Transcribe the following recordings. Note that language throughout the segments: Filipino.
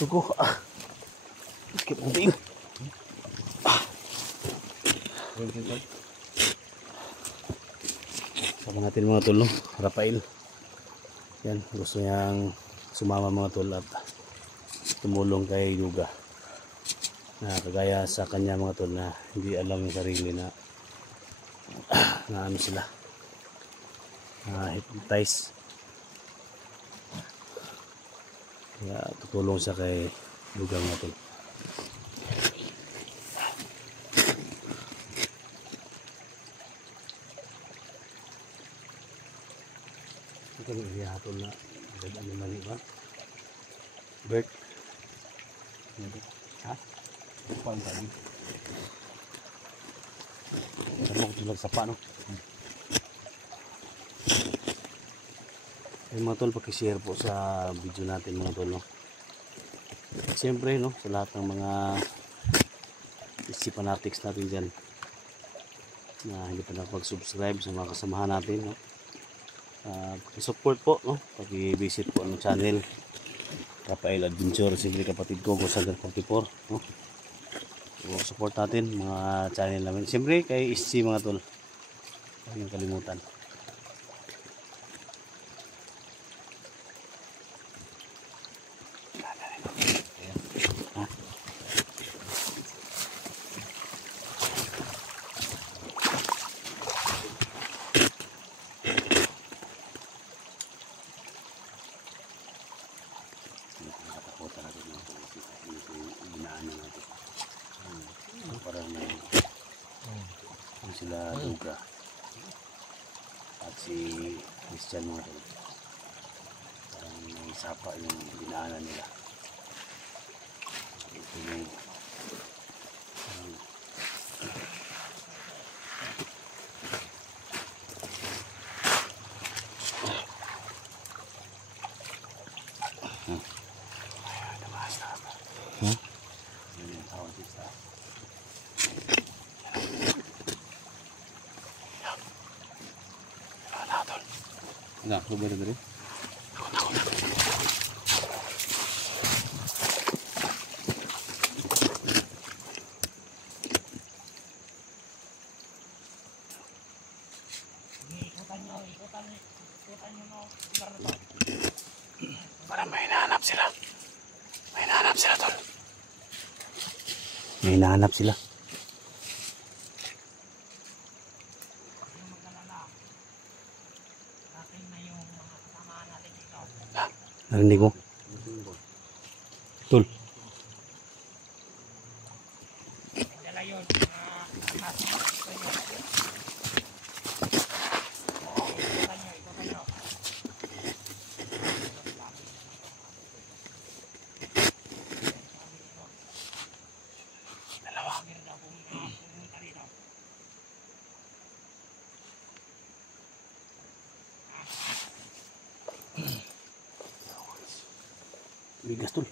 Suko. Sakit ang tiin. Sama natin mga tol, no? Rafael. Yan, gusto niyang sumama mga tol at tumulong kay Yuga. Na kagaya sa kanya mga tol na hindi alam yung sarili na na ano sila. Hypnotize. Kaya tutulong siya kay Yuga mga tol. Ito yung ihatol na bird animal ba? Bird? Ha? Upang tadi. Ano ko tulad sa pa, no? Ay mga tol, pakishare po sa video natin mga tol, no? Siyempre, no? Sa lahat ng mga fanatics natin dyan na hindi pa nakapag-subscribe sa mga kasamahan natin, no? Pakisupport po, no? Paki-visit po ang channel Rafael Adventure, siyempre kapatid ko Gosagan 44, no? So, support natin mga channel namin. Siyempre kay SC mga tol. Huwag niyong kalimutan. Parang sila Yuga at si Christian mga tol, parang may sapa yung dinaanan nila. Ito yung nggak, coba dari. Parang may hinahanap sila. May hinahanap sila, tol. May hinahanap sila. Narinig mo? Tol. Dalawa. Bigas tol.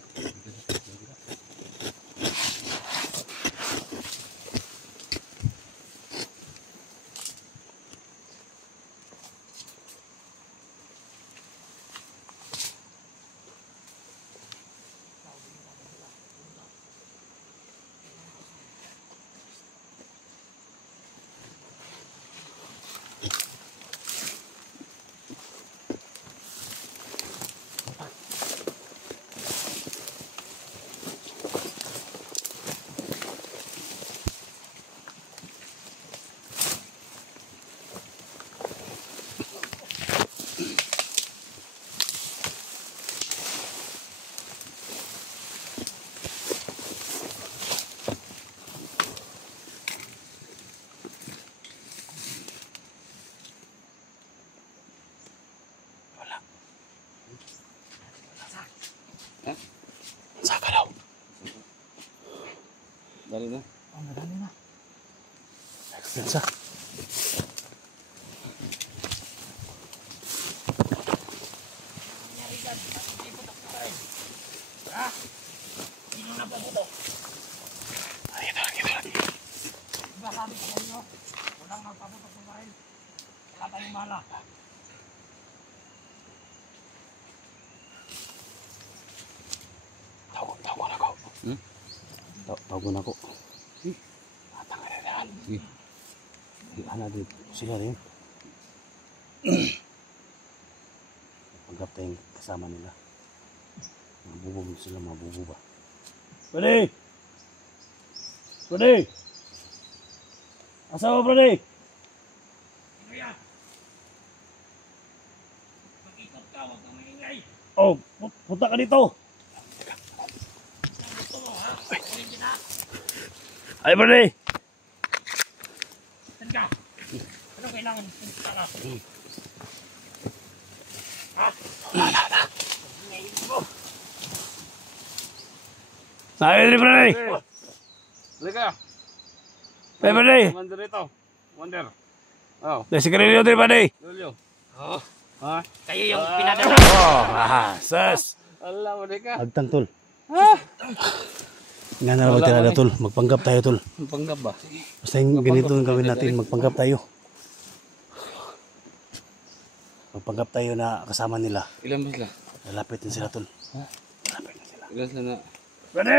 Saka daw. Dali na. Oh, dali na. Extensa. Sino na pabuto? Dito lagi. Diba sabi ko sa inyo, walang magpabutok sa baril. Wala tayong bala. Tawag. Tawag na ko. Tanggal na yan. Ano din sila rin. Pagkap tayong kasama nila. Mabubo mo sila, mabubo ba? Pwede! Pwede! Asawa pwede! Kaya, mag-ikot ka, huwag kang maingay. Oh, punta ka dito! Gusto mo, ha? Kunin kita. Ay pwede! Saan ka? Ano kailangan? Punta ka. Ha? Ingayin mo. Ay pwede! Halika. Ay pwede! Wonder ito. Wonder. Oh, Desi karilyo din pwede! Julio. Oh, Ha? kayo yung pinadala. Oh, sas! Allah, wala ka. Agtang tol. Nga na ba tira tol? Magpanggap tayo tol. Panggap ba? Basta yung ganito ang gawin natin, magpanggap tayo. Magpanggap tayo na kasama nila. Ilan ba sila? Lalapit din sila tol. Lalapit din sila. Ilan sila na? Pwede!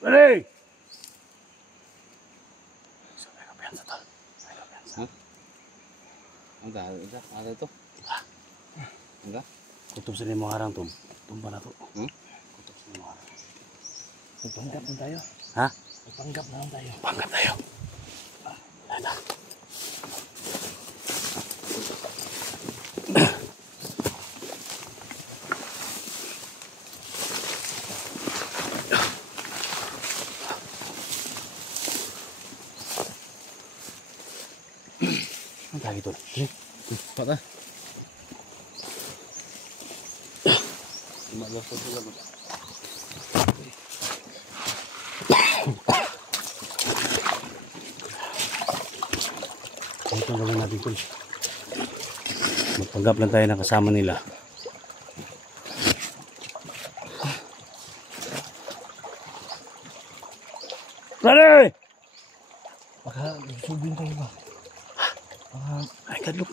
Pwede! So, may kapiyansa tol. May kapiyansa. Ada to? Ada? Kutob sila yung mga harang tol. Tumba na to. Hmm? Kutob sila yung mga harang. Magpanggap na tayo. Ha? Magpanggap na lang tayo. Panggap tayo. Lada. Ang tayo tol. Patah. Malas ko sila ba? Ito ang gawin natin tol. Magpanggap lang tayo na kasama nila. Ready! Baka subin tayo ba? Ay, kadlok.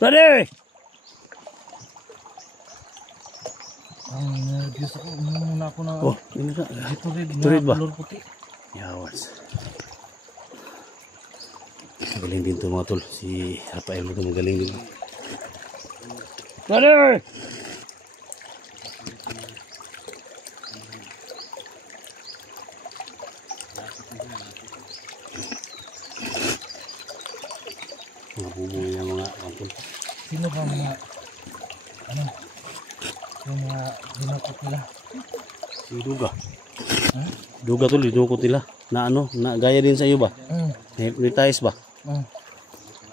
Ready! Ang nervous ako. Muna ako na. Oh, ini ka. Turid ba? Color puti. Yawas. Magaling din ito mga tol. Si Rafael mo ito magaling din. Ready! Mga bumuhay ng mga tol. Sino ba mga ano? Yung mga dinakot nila? Si Duga. Ha? Duga tol, dinukot nila. Na ano, na gaya din sa iyo ba? Na-hypnotize ba?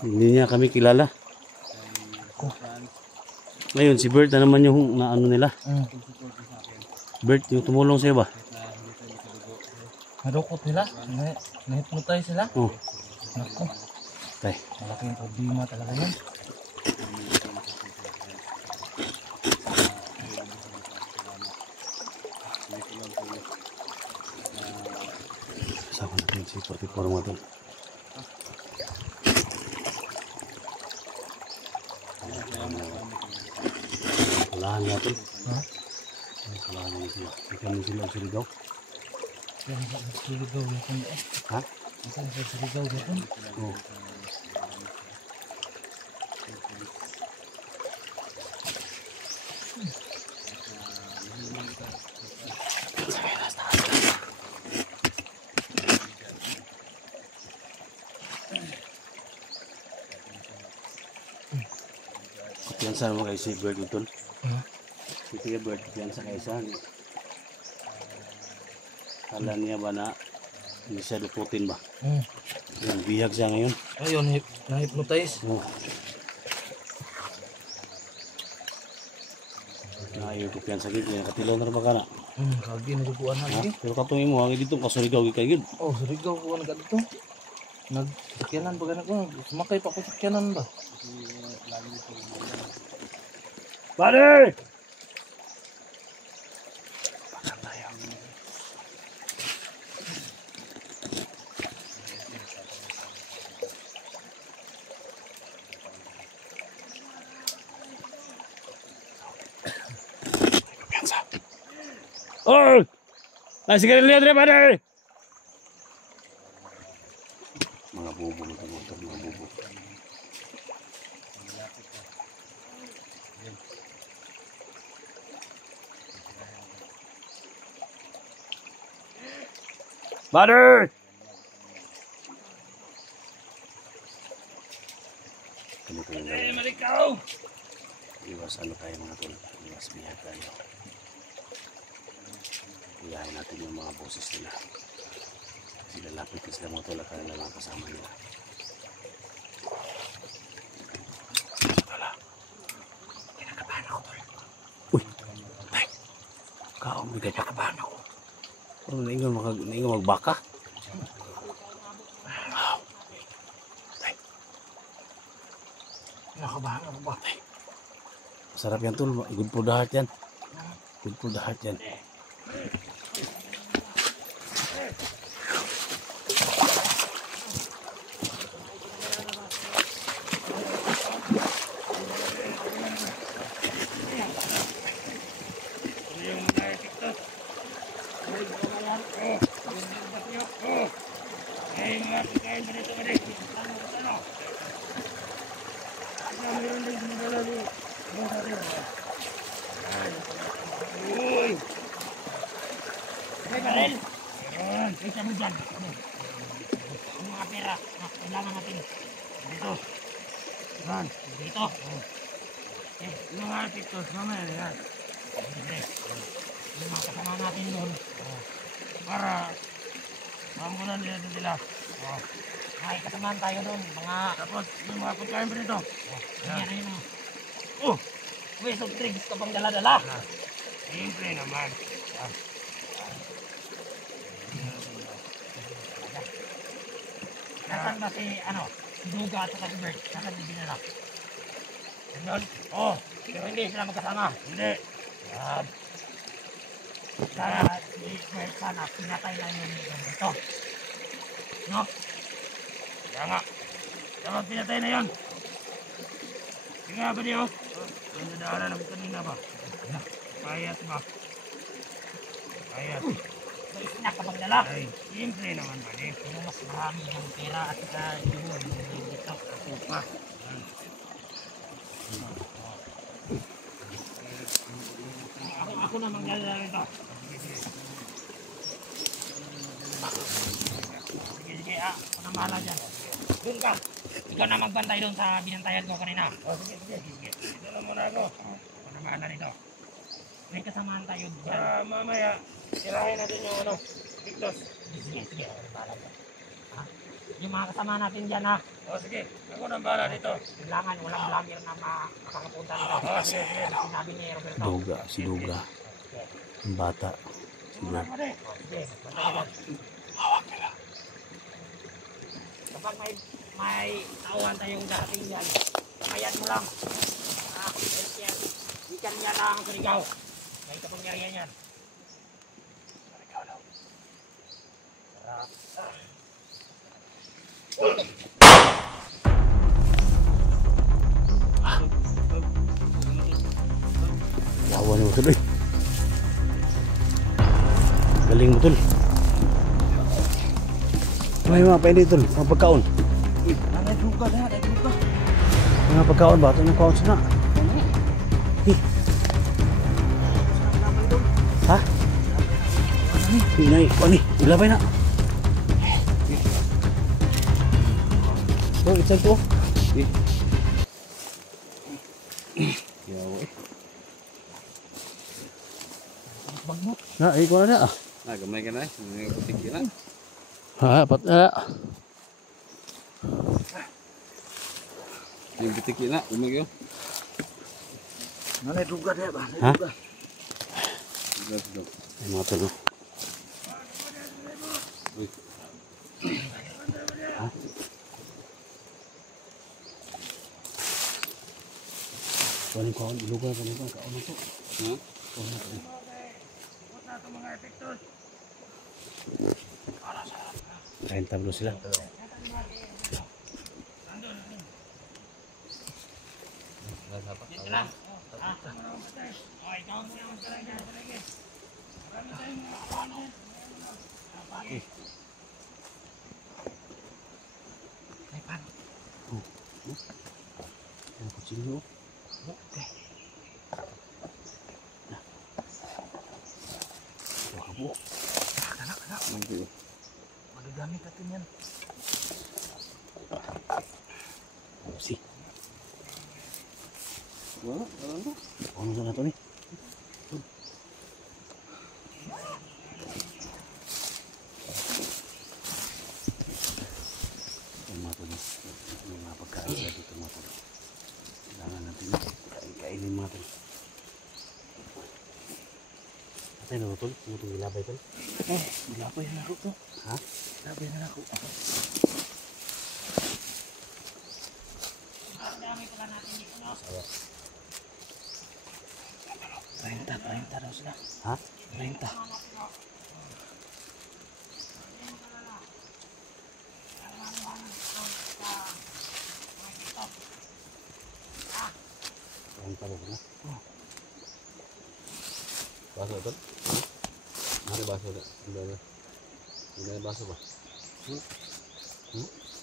Hindi niya kami kilala. Ngayon, si Bert na naman yung na ano nila. Bert, yung tumulong sa'yo ba? Nadukot nila? Na-hypnotize sila? Oh, Naku, tay. malaking problema talaga yan. Kasama natin si 44 mga tol. Kalahan natin. Ha? Kalahan natin sila. Ikan mo sila sa ligaw. Yan sa siligaw yakon eh. Ha? Yan sa siligaw yakon. Oo. Piyansa mo kay si Bert Utol. Si Tia Bert, piyansa kay isa. Kala niya ba na hindi siya dukutin ba? Yan, bihag siya ngayon. Ayun, na-hypnotize. Oh. Ayaw ko piyansa gid, kaya katilaw na rin ba ka na? Kagi naguguan na Ha? lagi. Pero katong imo, ang dito kasurigaw gid kay gid. Oh, siligaw ko na dito. Nagsakyanan ba ganun ko? Sumakay pa ko sakyanan ba? Pare! Paksan tayo. Piyansa. Oh! Ay, sige rin lihat pada. Mga bubo ito mga bubo. Mother! Eh, malikaw! Iwas ano tayo mga tol. Iwas bihag tayo. Ilahin natin yung mga boses nila. Kasi lalapit na sila mga tol. Akala na mga kasama nila. Wala. Kinakabahan ako tol. Uy! Tay! Kaong may kinakabahan ako. Parang naingon magbaka. Nakabahan ako ba? Masarap yan tol. Good for the heart yan. Good for the heart yan. Hey, Barel! Isa mo dyan. Yung mga pera na kailangan natin. Dito. Yan. Dito. Yung mga pictures, mamaya na yan. Yung mga kasama natin doon. Para mamunan nila doon sila. May kasamaan tayo doon. Tapos yung mga pagkain pa nito. Yan, ayun o. Uy, soft drinks ka pang dala-dala. Siyempre naman. Nasaan ba si, si Duga at si Bert? Nasaan yung dinala? Ganun? Pero hindi sila magkasama. Hindi. Sana si Bert sana pinatay lang yung ito. No? Kaya nga. Dapat pinatay na yun. Sige nga ba niyo? Yung nadaanan ako kanina ba? Payat ba? Payat. May snack ka bang dala? Ay, siyempre naman ba eh. Pero mas marami yung pera at saka yung dito. Ako pa. Ako na magdala ito. Sige, ako na mahala dyan. Doon ka. Ikaw na magbantay doon sa binantayan ko kanina. Sige. Dala mo na ako. Ako na mahala nito. May kasamaan tayo dyan. Mamaya, sirahin natin yung pictures. Sige. Yung mga kasama natin dyan ha. Sige. Ako nang bahala dito. Kailangan walang vlogger na makakapunta dito. Sige. Sinabi ni Roberto. Si Duga. Ang bata. Si Duga. Sige. Hawak nila. Kapag may tauhan tayong darating dyan, kamayan mo lang. Ikan niya lang sa ligaw. May kapangyarihan yan. Sa ligaw daw. Yawan mo tuloy. Galing mo tol. May mga pwede tol. Mga pagkaon. Mga pagkaon ba? Ito yung kaon sana. Ha? Ini, ilabay na. Oh, it's ko. Na, ikaw na na. Gamay ka na eh. May putik na. Ha, pat na. Yung putik na. Umag yun. Nanay duga dia ba? Ha? Let's go. Ay, mga tol. Uy. Ha? Kunin ko ang lugar pa nito. Kaon na to. Ha? Kaon na to. Kain tablo sila. Ay, pan. Ang kutsilyo. Okay. Wah po. Anak. Nanti. Magagamit natin yan. Si. Wala na. Ano na nato ni? Mga pagkain sa dito mga tol. Kailangan natin kainin mga tol. Atay na tol? Ano itong ilabay tol? Oh, gilapay na ako to. Ha? Gilapay na ako. Ang dami pala natin dito, no? 30 daw sila. Ha? 30. Ang talo na. Baso tol? Mari baso na. Hindi na baso ba?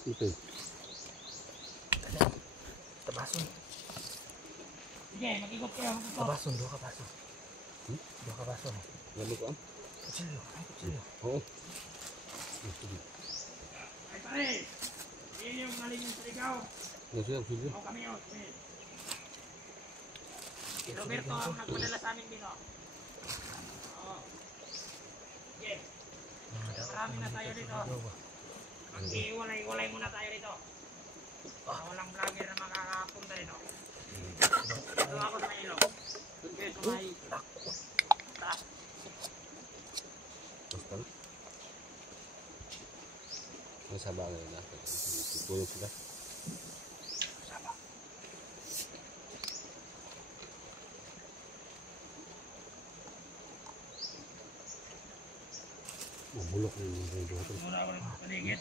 Ito. Tabason. Sige, mag-ikot kayo. Tabason, dua ka baso. Dua ka baso. Lalu ko ang? Kutsilyo, ay kutsilyo. Oo. Ay pare, hindi yung maling yung saligaw. Sige. O kami yun. Si Roberto ang nagpadala sa amin dito. Oo. Sige. Marami na tayo dito. Mag-iwalay muna tayo dito. Walang vlogger na makakapunta dito. Dito ako sa ilog. Doon kayo sa may taas. Basta na. May sabangan na natin. Tulog sila. Mabulok na yung mga ito. Muna ako ng paligid.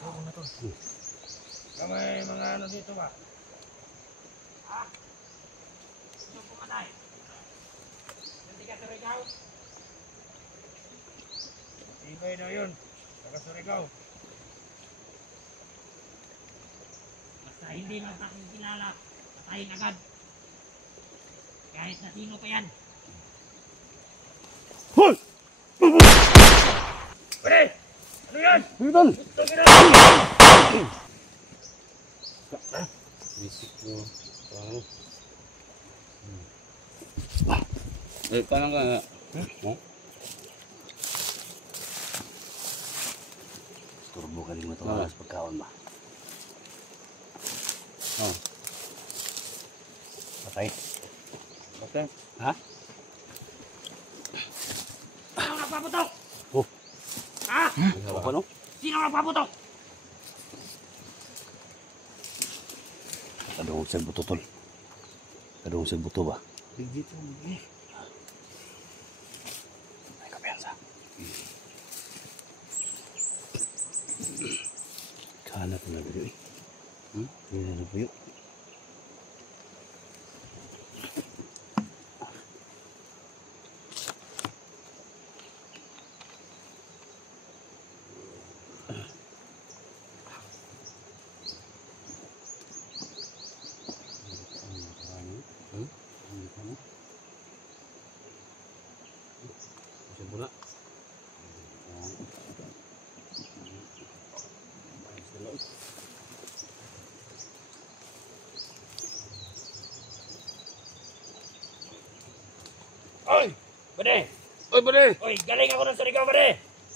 Oo na to. May mga ano dito ba? Ha? Gusto pumatay? Hindi ka Surigao? Ibay na yun. Taga Surigao. Basta hindi magpakikilala, patayin agad. Kahit na sino pa yan. Hoy! Pre! Ano yan? Tol! Gusto ka na! Bisik mo. Ano? Paano ka nga? Turbo ka rin mo ito. Alas pagkaon ba? Oh. Patay. Okay. Ha? Sino ang nagpaputok? Oh. Ha? Ako no? Sino ang nagpaputok? Kadungog sa buto tol. Kadungog sa buto ba? Dito. Ay kapiyansa. Kahanap na video eh. Hindi na video. Bola. Oy! Pwede! Oy, pare! Oy, galing ako ng Surigao, pwede!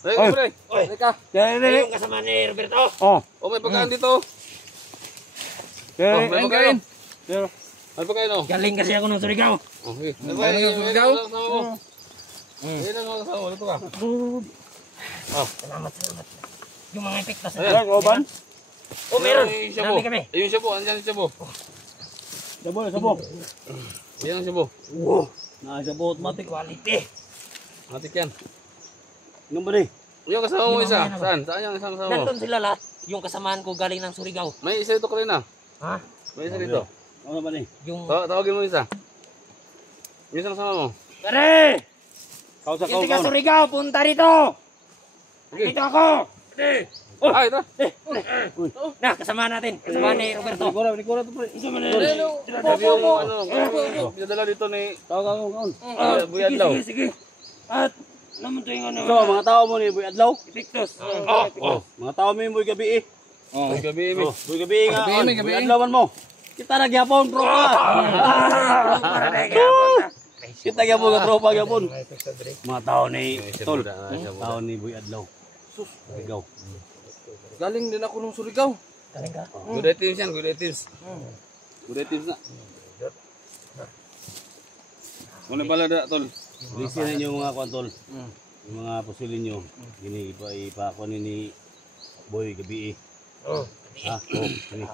Oy, Oy. pare! Oy! Teka! Ay, yung kasama ni Roberto. Oh. Oh, may pagkain dito! Kaya Oh, may pagkain! Pero May pagkain, oh! Galing kasi ako ng Surigao. Oh, okay. May pagkain, Ayan ang mga kasama. Dito ka. Salamat. Yung mga epektas. Ayan, kauban. Oh, meron. Ay, shabu. Dami kami. Ayun shabu. Andiyan yung shabu. Sabok. Ayan ang shabu. Wow. Nakasabot matik. Quality. Matik yan. Ano ba ni? Yung kasama mo Yung isa. mga Saan? Saan yung isang kasama mo? Nandun sila lahat. Yung kasamaan ko galing ng Surigao. May isa dito ka rin ah. Ha? May isa dito. Ano ba ni? Yung... Tawagin mo isa. Isa sama mo. Pare! Kau sa Yung kau tiga kau. Surigao, punta rito! Okay. Dito ako! Ay, ito. Na, kasama natin. Kasama ni Roberto. Nikura to pre. Kasama ni Sabi yung ano, pinadala dito ni Kau. Buya Adlaw. Sige. At, naman ito yung ano. So, mga tao mo ni Boy Adlaw. Epictus. Mga tao mo yung Boy Gabi. Oh, gabi mi. Boy Gabi nga. Gabi, gabi. Boy Adlaw man mo. Kita na gyapon tropa. Kita gyapon ka tropa gyapon. Mga tao ni Tol. Tao ni Boy Adlaw. Sus, ikaw. Galing din ako nung Surigao. Galing ka? Good items yan, good items. Good items na. Muna pala da, Tol. Listen na inyo mga kwantol. Yung mga pusilin nyo. Gini ipa ni Boy Gabi. Ha? Oh, gini.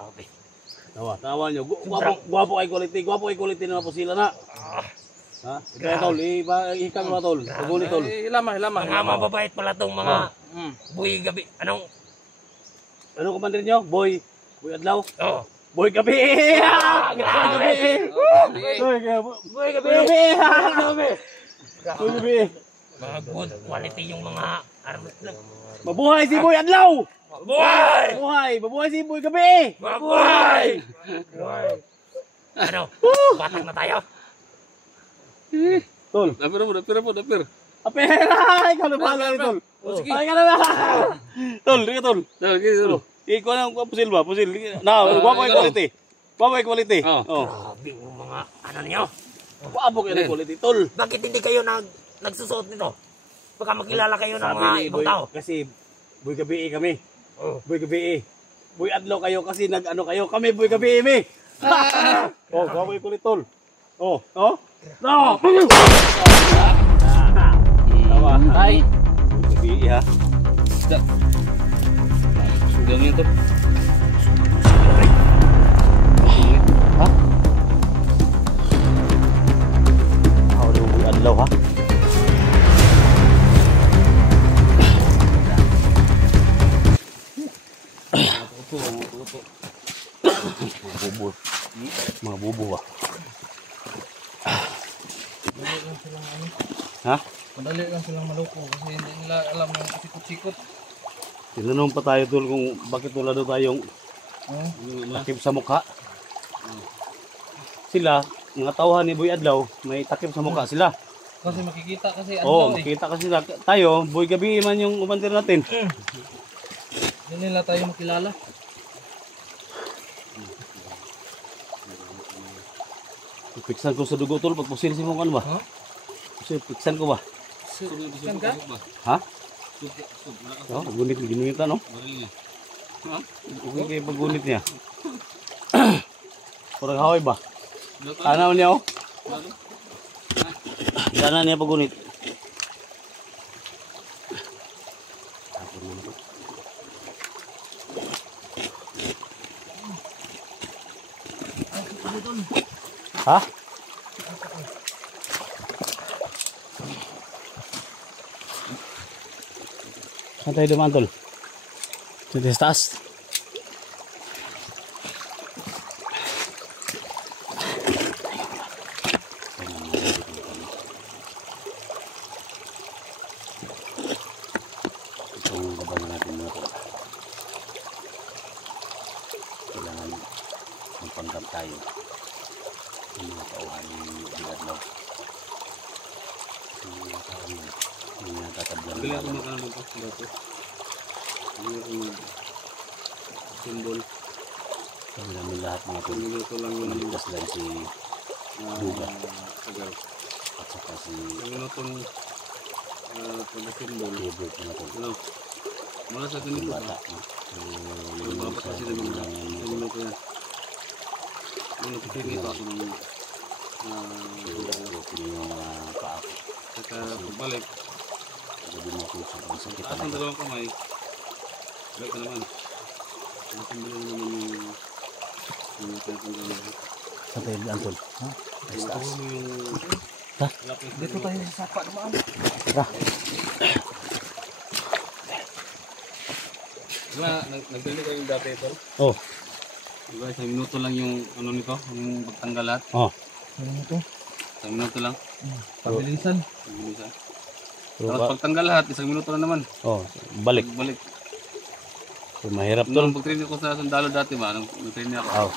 Tawa nyo. Gwapo ay quality na pusila na. Ha? Kaya Tol, ikan mo Tol. Paguli Tol. Hilama. Mga mababait pala itong mga buhay gabi. Anong? Ano kumandir nyo? Boy Adlaw? Oh. Boy Gabi! Boy Gabi! Boy Gabi! Mga good quality yung mga armas lang. Mabuhay si Boy Adlaw! Buhay! Mabuhay si Boy Gabi! Buhay! Ano? Batang na tayo? Tol! Dapir. Apera! Ikaw na pala ni Tol! Sige. Ay, ka na ba? Tol, di ka Tol! Ikaw na pusil ba? Pusil. Gwapo ay quality. Gwapo ay quality. Oh. Grabe yung mga ano niyo. Gwapo kayo ng quality, Tol. Bakit hindi kayo nagsusuot nito? Baka makilala kayo ng mga ibang tao. Kasi Boy Gabi kami. Oh. Boy Gabi. Boy Adlaw kayo kasi nag-ano kayo. Kami Boy Gabi mi. Oh, gwapo ay kulit, Tol. Oh. No! Tawa. Ay. Boy Gabi ha. Sugang yun to. Ha? Ako na Boy Adlaw ha. Mga bubo ba? Ha? Madali lang silang maloko kasi hindi nila alam yung sikot-sikot. Tinanong pa tayo Tol kung bakit wala daw tayong takip sa mukha. Sila, mga tauhan ni Boy Adlaw, may takip sa mukha sila. Kasi makikita kasi Oo, Adlaw makita kasi sila. Tayo, Boy Gabi man yung umantir natin. Hindi nila tayo makilala. Piksan ko sa dugo Tol, pagpusil si mo ano ba? Ha? Piksan ko ba? Kan ka? Ha? Oh, gunit ginuita no? Okay kayo paggunit niya. Kurang haway ba? Ano niya oh? Gana niya paggunit. Ha? Saan tayo dumaan Tol? Dito sa taas. Itong laban natin mga Tol. Kailangan magpanggap tayo ng mga tauhan ng Adlaw. Yung mga tauhan yun, yung natatablan ng laban. Simbol. Kami namin lahat mga Tol. Minuto lang yun. Maligtas lang si Buga Tagal. at saka si Minutong pag-simbol. Favorite mga Tol. Ano? Mula sa Yung ganito bata. pa. Yung Pero dapat kasi namin na. Sa minuto yan. Ano nakikita ako ng yung mga paa ko. saka pagbalik. Gabi mo kung sobrang sakit Taas ang dalawang kamay. Balik ka naman. Natanggalan naman yung natanggalan naman. sa tayo Antol. Ha? Taas mo yung... Ha? Dito tayo sa sapa naman. Tara. Diba, nagdali kayong dati ito? Oh. Diba, isang minuto lang yung ano nito, yung pagtanggal lahat. Oh. Ano to? Isang minuto lang. Pabilisan. Pagbilisan. So, Tapos pagtanggal lahat, isang minuto na naman. oh, balik. Balik. So, mahirap tol. Nung pag-training ko sa sundalo dati ba, nung training ako. Oh.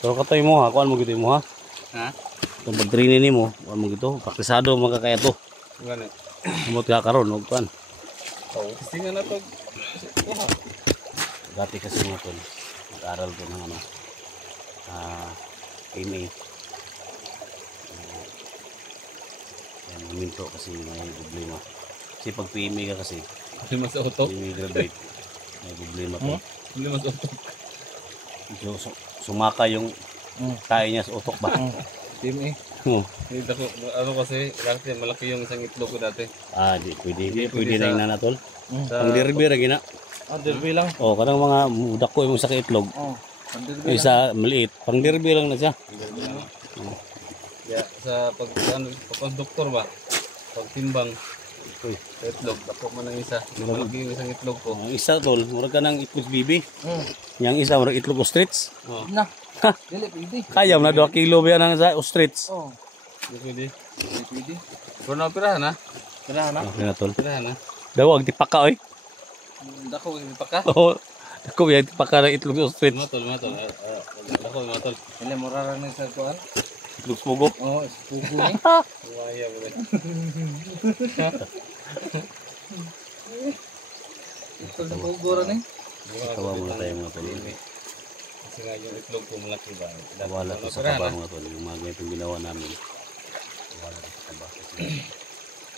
Pero katoy mo ha, kuan mo gito mo ha. Ha? Kung pag-training nimo, kuan mo gito, praktisado magkakaya to. Ganun. Amot ka karon og kuan. Oo. Kasi nga na to. Dati kasi mo tol, nag-aral ko ng ano, PMA. Yan, huminto kasi may problema. Kasi pag PMA ka kasi, Hindi mas auto. PMA graduate, may problema to. Hindi mas auto. So, sumaka yung tayo niya sa utok ba? Team eh. Hindi ako, ano kasi, malaki yung isang itlog ko dati. Di pwede. Di Pwede pwede na sa- yung nanatol. Sa, Ang derby ra gina. Derby lang. Oh, kanang mga mudak ko yung sa itlog. Derby Yung isa maliit. Pang derby lang na siya. yeah, sa pag doktor ba, pag timbang, Uy. sa itlog, dako man ang isa. Malaki yung isang itlog ko. Ang isa tol, murag ka ng itlog bibi. Yang isa murag itlog ostrich. Oh, Na. Dili pwede. Kaya na 2 kilo ba nang sa ostrich. hindi pwede. Dili pwede. Pero napirahan ha? Tara na. Okay na tol. Pirahan ha? Dawag tipaka oy. Dako, hindi pa ka? Oh, ako yung tipaka ng itlog ostrich. Matol. Dako, matol. Dili murara na sa kuan. Itlog smugo. Pugo ni. Waya mo rin. Ito na pugo ra ni. Tawa muna tayo mga tol. Kasi nga yung itlog ko malaki ba? Wala ko sa kaba mga tol. Yung mga ganitong ginawa namin. Wala ko sa kaba.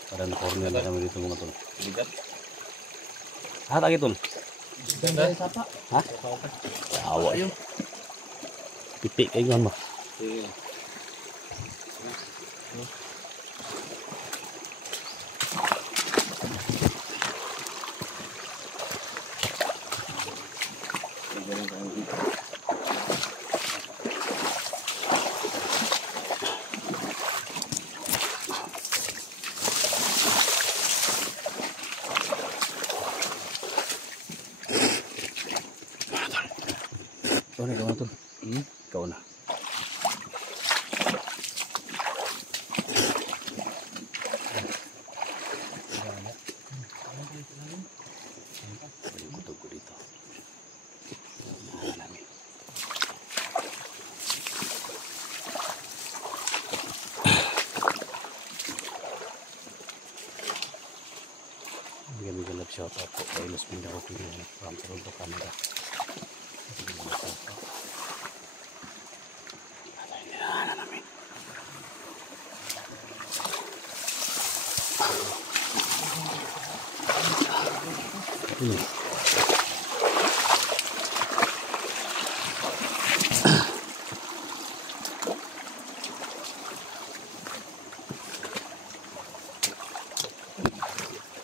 Para na-corner na kami dito mga tol. Bigat. Lagi tol. Ganda sa pa. Ha? Awa yun. Pipi kayo nga ma. Sige. Ikaw na tol. Ikaw na. Butog ko dito. Namin. Bigyan mo galap shout out po kay Los Mindaro from Toronto, Canada.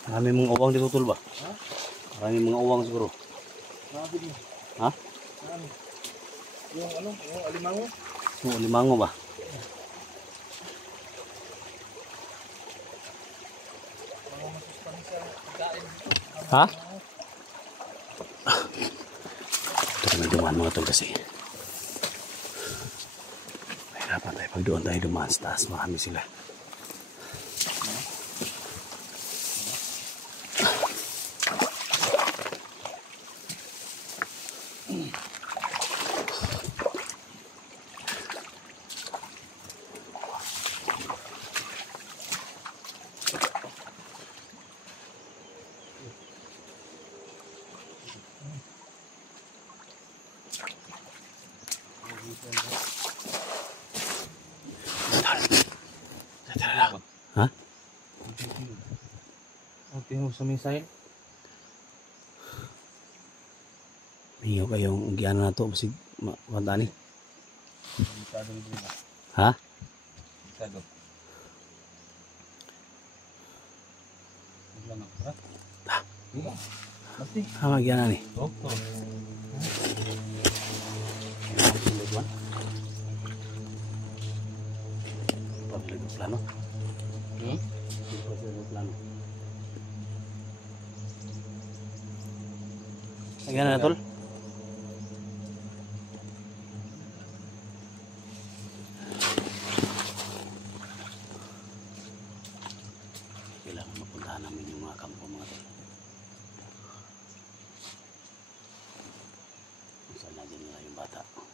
Marami mong uwang dito tol ba? Marami mga uwang siguro. Ha? Yung ano, yung alimango. Oo, limango ba? Ha? Ito kami dumaan mga tol kasi. Mahirapan tayo pag doon tayo dumaan sa taas. Marami sila. Ha? Tingin mo sa missile. Mingaw kayong ugyanan na ito. Masig matani. Ha? Ha, magyaran ni. Plano. Plano. Ayan na tol.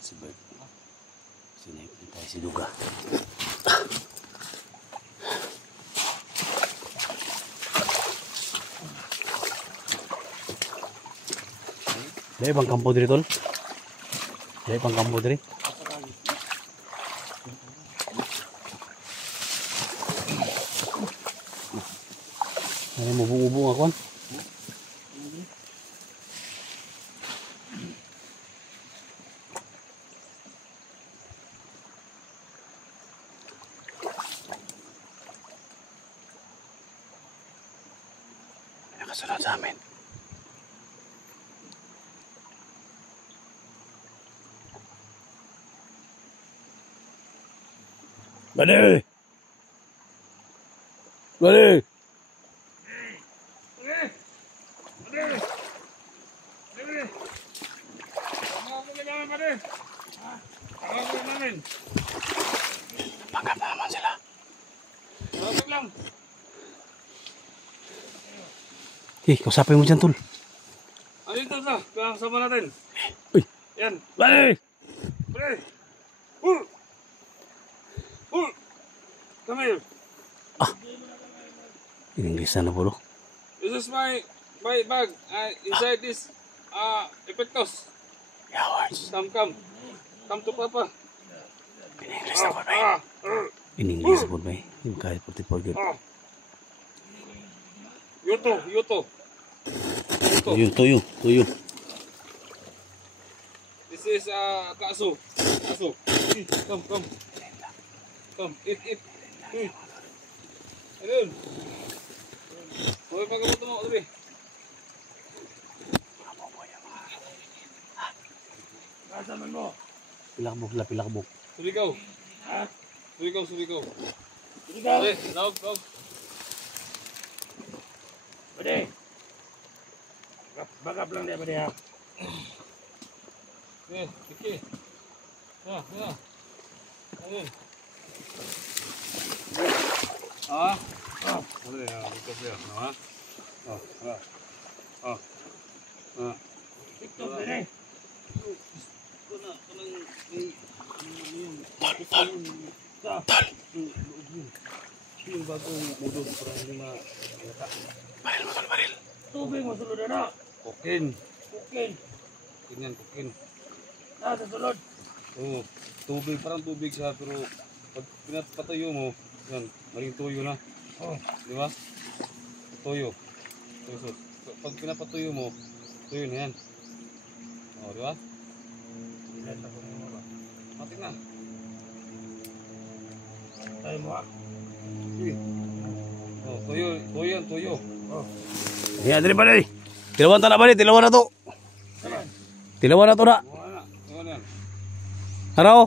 Si Bert. Sinaipin tayo si Duga. Dahil bang kampo diri tol? Dahil bang kampo diri? Ay mo bubong ako. Nakasunod sa amin. Bade! Bade! Panggap na naman sila. Kausapin mo dyan, tol. Ano ito sa? Kasama natin. Uy! Yan. Bade! Pre! Come here. In English na po, This is my bag. Inside this Epictos. Yawards. Come to Papa. In English na po, bay. In English na po, bay. Yung kahit puti po, good. Yuto. Tuyo. This is kaso. Come. Eat. Ayun. Hoy, pagkabuto mo, tabi. Kasaman mo. Pilakbok. Suligaw. Suligaw. Ikaw. Hey, log. Pwede. Bagap lang dia pwede ha. Sige. Ya. Ayun. Ano yan? Ito siya. TikTok pwede. Tol. Yung bagong mudo para hindi Baril. Tubig mo sulod na. Kokin. Kukin. Kokin. Nasa sulod. Oo. Tubig, parang tubig siya, pero pag pinapatuyo mo, yan, maling tuyo na. Di ba? Tuyo. So, pag pinapatuyo mo, tuyo na yan. Di ba? Matik na. Tayo mo ha. Sige. Tuyo. Yan, dali ba, dali? Tilawan na to. Tilawan na to na. Wala yan. Haraw.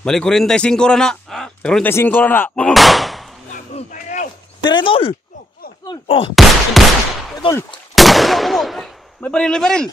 Balik 45 ra na. 45 ra na. Tira, tol. Oh. Tol. May baril.